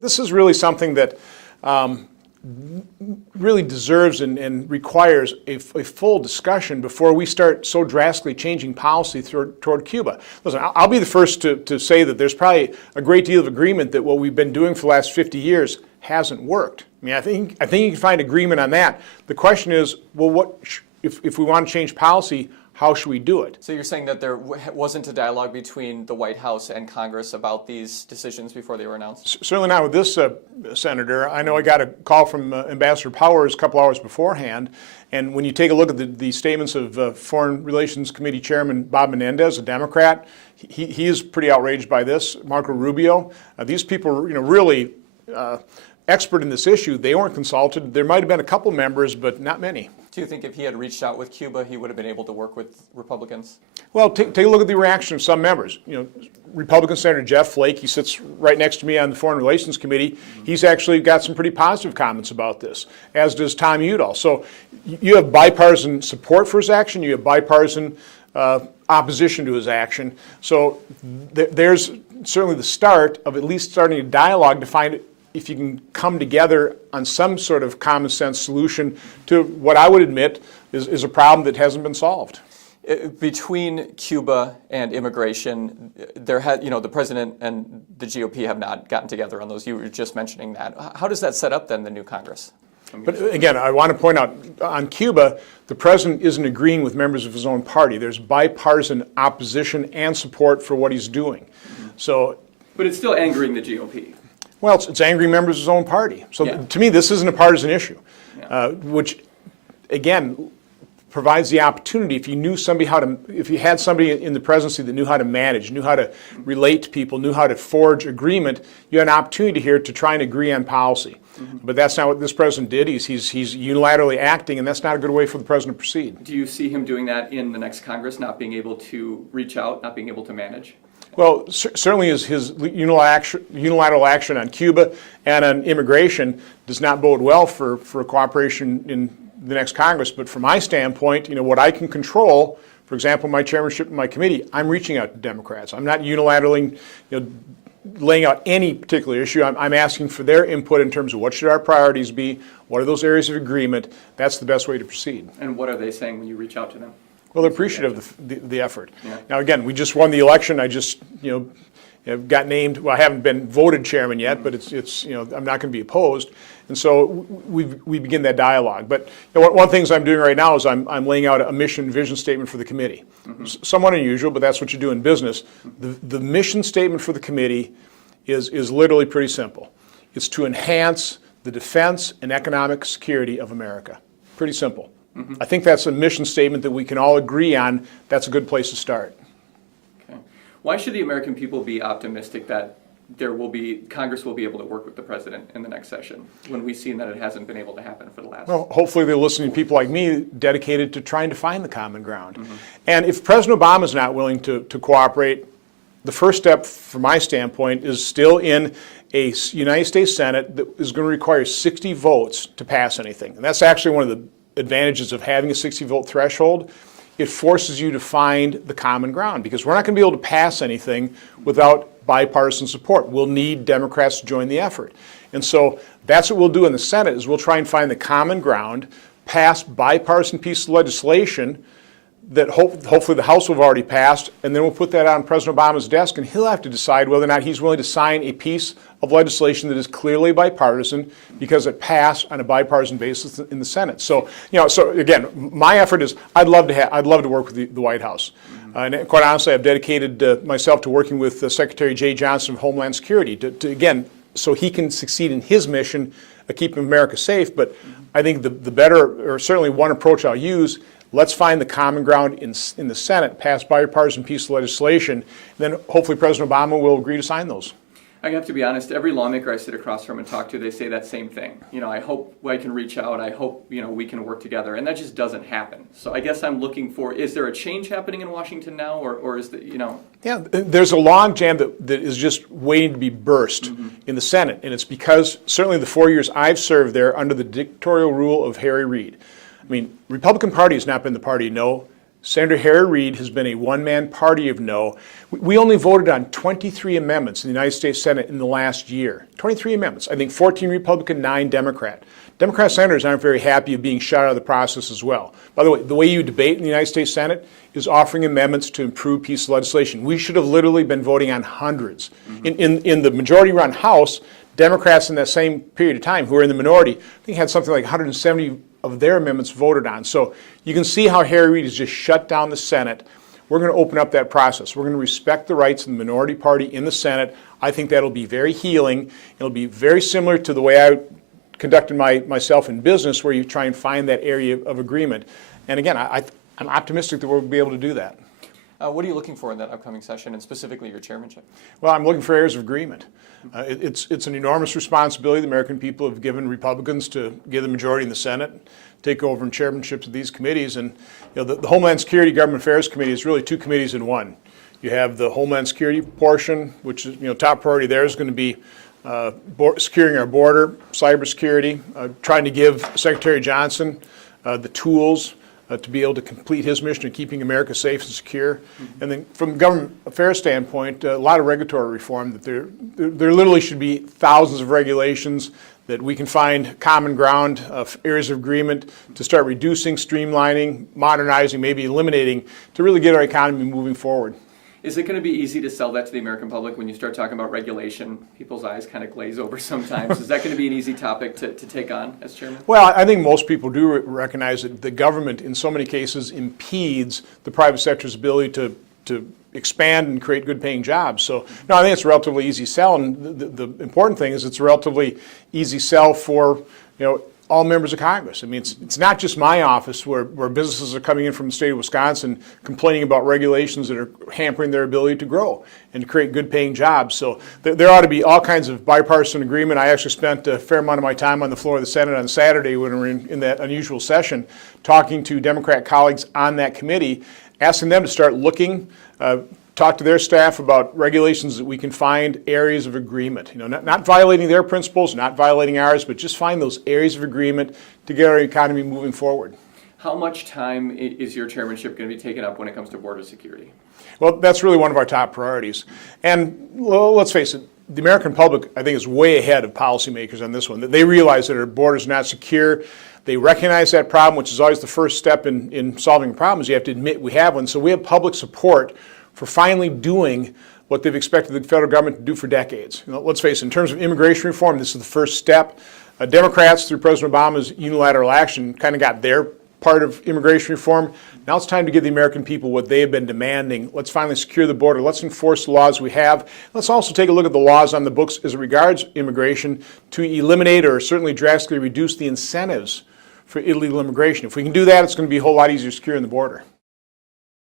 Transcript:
This is really something that really deserves and requires a full discussion before we start so drastically changing policy toward Cuba. Listen, I'll be the first to say that there's probably a great deal of agreement that what we've been doing for the last 50 years hasn't worked. I mean, I think you can find agreement on that. The question is, well, if we want to change policy, how should we do it? So you're saying that there wasn't a dialogue between the White House and Congress about these decisions before they were announced? Certainly not with this senator. I know I got a call from Ambassador Powers a couple hours beforehand, and when you take a look at the statements of Foreign Relations Committee Chairman Bob Menendez, a Democrat, he is pretty outraged by this. Marco Rubio, these people are really expert in this issue. They weren't consulted. There might have been a couple members, but not many. Do you think if he had reached out with Cuba, he would have been able to work with Republicans? Well, take a look at the reaction of some members. Republican Senator Jeff Flake, he sits right next to me on the Foreign Relations Committee. He's actually got some pretty positive comments about this, as does Tom Udall. So you have bipartisan support for his action. You have bipartisan opposition to his action. So there's certainly the start of at least starting a dialogue to find if you can come together on some sort of common sense solution to what I would admit is a problem that hasn't been solved. Between Cuba and immigration, the president and the GOP have not gotten together on those. You were just mentioning that. How does that set up then the new Congress? But again, I want to point out on Cuba, the president isn't agreeing with members of his own party. There's bipartisan opposition and support for what he's doing. But it's still angering the GOP. Well, it's angry members of his own party. So to me, this isn't a partisan issue, which, again, provides the opportunity. If you knew somebody if you had somebody in the presidency that knew how to manage, knew how to relate to people, knew how to forge agreement, you had an opportunity here to try and agree on policy. But that's not what this president did. He's unilaterally acting, and that's not a good way for the president to proceed. Do you see him doing that in the next Congress, not being able to reach out, not being able to manage? Well, certainly his unilateral action on Cuba and on immigration does not bode well for cooperation in the next Congress. But from my standpoint, what I can control, for example, my chairmanship of my committee, I'm reaching out to Democrats. I'm not unilaterally laying out any particular issue. I'm asking for their input in terms of what should our priorities be, what are those areas of agreement. That's the best way to proceed. And what are they saying when you reach out to them? Well, they're appreciative of the effort. Yeah. Now, again, we just won the election. I just, got named. Well, I haven't been voted chairman yet, but it's I'm not going to be opposed. And so we begin that dialogue. But one of the things I'm doing right now is I'm laying out a mission and vision statement for the committee. Somewhat unusual, but that's what you do in business. The mission statement for the committee is literally pretty simple. It's to enhance the defense and economic security of America. Pretty simple. I think that's a mission statement that we can all agree on. That's a good place to start. Okay. Why should the American people be optimistic that Congress will be able to work with the president in the next session when we've seen that it hasn't been able to happen for the last? Well, hopefully they're listening to people like me dedicated to trying to find the common ground. And if President Obama is not willing to cooperate, the first step from my standpoint is still in a United States Senate that is going to require 60 votes to pass anything. And that's actually one of the advantages of having a 60-vote threshold. It forces you to find the common ground because we're not going to be able to pass anything without bipartisan support. We'll need Democrats to join the effort. And so that's what we'll do in the Senate is we'll try and find the common ground, pass bipartisan piece of legislation that hopefully the House will have already passed, and then we'll put that on President Obama's desk, and he'll have to decide whether or not he's willing to sign a piece of legislation that is clearly bipartisan because it passed on a bipartisan basis in the Senate. So, so again, my effort is I'd love to work with the White House, and quite honestly, I've dedicated myself to working with Secretary Jay Johnson of Homeland Security to again, so he can succeed in his mission of keeping America safe. But I think the better, or certainly one approach I'll use. Let's find the common ground in the Senate, pass bipartisan piece of legislation, and then hopefully President Obama will agree to sign those. I have to be honest, every lawmaker I sit across from and talk to, they say that same thing. I hope I can reach out, I hope, we can work together, and that just doesn't happen. So I guess I'm looking for, is there a change happening in Washington now, or is the, Yeah, there's a logjam that is just waiting to be burst in the Senate, and it's because certainly the 4 years I've served there under the dictatorial rule of Harry Reid. I mean, Republican Party has not been the party to know Senator Harry Reid has been a one-man party of no. We only voted on 23 amendments in the United States Senate in the last year. 23 amendments. I think 14 Republican, 9 Democrat. Democrat senators aren't very happy of being shut out of the process as well. By the way you debate in the United States Senate is offering amendments to improve piece of legislation. We should have literally been voting on hundreds. In the majority-run House, Democrats in that same period of time who were in the minority, I think had something like 170 of their amendments voted on. So you can see how Harry Reid has just shut down the Senate. We're going to open up that process. We're going to respect the rights of the minority party in the Senate. I think that'll be very healing. It'll be very similar to the way I conducted myself in business, where you try and find that area of agreement. And again, I'm optimistic that we'll be able to do that. What are you looking for in that upcoming session, and specifically your chairmanship? Well, I'm looking for areas of agreement. It's an enormous responsibility the American people have given Republicans to give the majority in the Senate, take over in chairmanships of these committees. And the Homeland Security Government Affairs Committee is really two committees in one. You have the Homeland Security portion, which is top priority there is going to be securing our border, cybersecurity, trying to give Secretary Johnson the tools to be able to complete his mission of keeping America safe and secure. And then from the government affairs standpoint, a lot of regulatory reform, that there literally should be thousands of regulations that we can find common ground, areas of agreement to start reducing, streamlining, modernizing, maybe eliminating, to really get our economy moving forward. Is it going to be easy to sell that to the American public when you start talking about regulation? People's eyes kind of glaze over sometimes. Is that going to be an easy topic to take on as chairman? Well, I think most people do recognize that the government, in so many cases, impedes the private sector's ability to expand and create good-paying jobs. So, no, I think it's a relatively easy sell, and the important thing is it's a relatively easy sell for, all members of Congress. I mean, it's not just my office where businesses are coming in from the state of Wisconsin complaining about regulations that are hampering their ability to grow and to create good-paying jobs. So there ought to be all kinds of bipartisan agreement. I actually spent a fair amount of my time on the floor of the Senate on Saturday when we were in that unusual session talking to Democrat colleagues on that committee, asking them to start looking, talk to their staff about regulations that we can find areas of agreement. Not violating their principles, not violating ours, but just find those areas of agreement to get our economy moving forward. How much time is your chairmanship going to be taken up when it comes to border security? Well, that's really one of our top priorities. And let's face it, the American public, I think, is way ahead of policymakers on this one. They realize that our borders are not secure. They recognize that problem, which is always the first step in solving problems. You have to admit we have one. So we have public support for finally doing what they've expected the federal government to do for decades. Let's face it, in terms of immigration reform, this is the first step. Democrats, through President Obama's unilateral action, kind of got their part of immigration reform. Now it's time to give the American people what they have been demanding. Let's finally secure the border. Let's enforce the laws we have. Let's also take a look at the laws on the books as it regards immigration to eliminate or certainly drastically reduce the incentives for illegal immigration. If we can do that, it's going to be a whole lot easier securing the border.